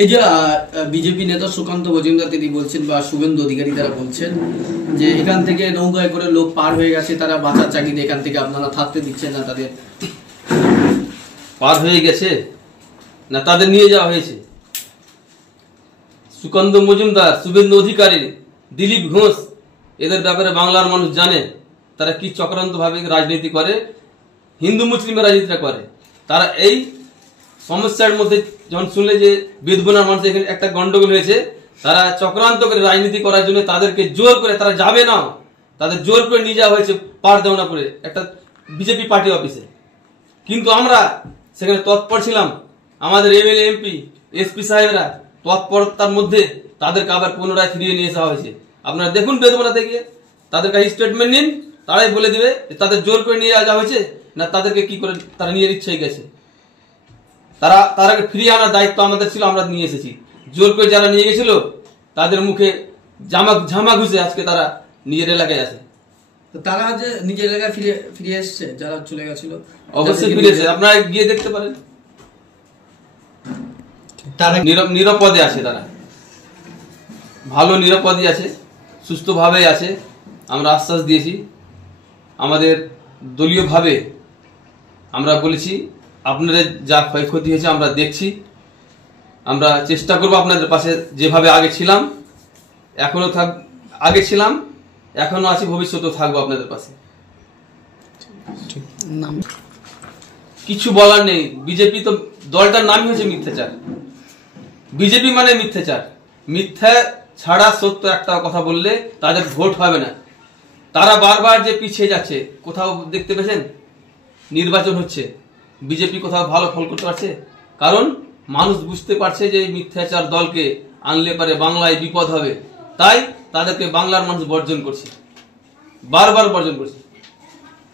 এই যে বিজেপি নেতা সুকান্ত মজুমদার তিনি বলছেন বা শুভেন্দু অধিকারী তারা বলছেন যে এখান থেকে নৌকায় করে লোক পার হয়ে গেছে, তারা বাঁচার চাকরিতে এখান থেকে আপনারা থাকতে দিচ্ছেন না। তাদের পার হয়ে গেছে না তাদের নিয়ে যাওয়া হয়েছে? সুকান্ত মজুমদার, শুভেন্দু অধিকারী, দিলীপ ঘোষ, এদের ব্যাপারে বাংলার মানুষ জানে তারা কি চক্রান্ত ভাবে রাজনীতি করে, হিন্দু মুসলিমের রাজনীতিটা করে। তারা এই সমস্যার মধ্যে যখন শুনলে যে বেদবনার মানুষ এখানে একটা গন্ডগোল হয়েছে, তারা চক্রান্ত করে রাজনীতি করার জন্য তাদেরকে জোর করে, তারা যাবে না, তাদের জোর করে নিয়ে যাওয়া হয়েছে পারদেওনাপুরে একটা বিজেপি পার্টি অফিসে। কিন্তু আমরা সেখানে তৎপর ছিলাম, আমাদের এমএলএ এমপি এসপি সাহেবরা তৎপরতার মধ্যে তাদেরকে আবার পুনরায় ফিরিয়ে নিয়ে আসা হয়েছে। আপনারা দেখুন বেদবনাতে গিয়ে তাদের কাছে স্টেটমেন্ট নিন, তারাই বলে দিবে তাদের জোর করে নিয়ে যাওয়া হয়েছে না তাদেরকে কি করে তারা নিয়ে ইচ্ছাই গেছে। তারাকে ফিরিয়ে আনার দায়িত্ব আমাদের ছিল, আমরা নিয়ে এসেছি। জোর করে যারা নিয়ে গেছিল তাদের মুখে ঝামা ঘুষে আজকে তারা নিজের এলাকায় আছে। তারা যে নিজের এলাকায় ফিরে এসছে, যারা চলে গেছিল অবশ্যই ফিরে এসে আপনারা গিয়ে দেখতে পারেন। তারা নিরাপদে আছে, তারা ভালো নিরাপদে আছে, সুস্থভাবে আছে। আমরা আশ্বাস দিয়েছি, আমাদের দলীয়ভাবে আমরা বলেছি আপনাদের যা ক্ষয়ক্ষতি হয়েছে আমরা দেখছি, আমরা চেষ্টা করব আপনাদের পাশে যেভাবে আগে ছিলাম, আগে ছিলাম, এখনো আছি, ভবিষ্যতেও থাকবো আপনাদের পাশে। কিছু বলার নেই। বিজেপি তো দলটার নামই হচ্ছে মিথ্যাচার। বিজেপি মানে মিথ্যাচার। মিথ্যা ছাড়া সত্য একটা কথা বললে তাদের ভোট হবে না। তারা বারবার যে পিছিয়ে যাচ্ছে, কোথাও দেখতে পেয়েছেন? নির্বাচন হচ্ছে, বিজেপি কোথাও ভালো ফল করতে পারছে? কারণ মানুষ বুঝতে পারছে যে এই মিথ্যাচার দলকে আনলে পারে বাংলায় বিপদ হবে, তাই তাদেরকে বাংলার মানুষ বর্জন করছে, বারবার বর্জন করছে।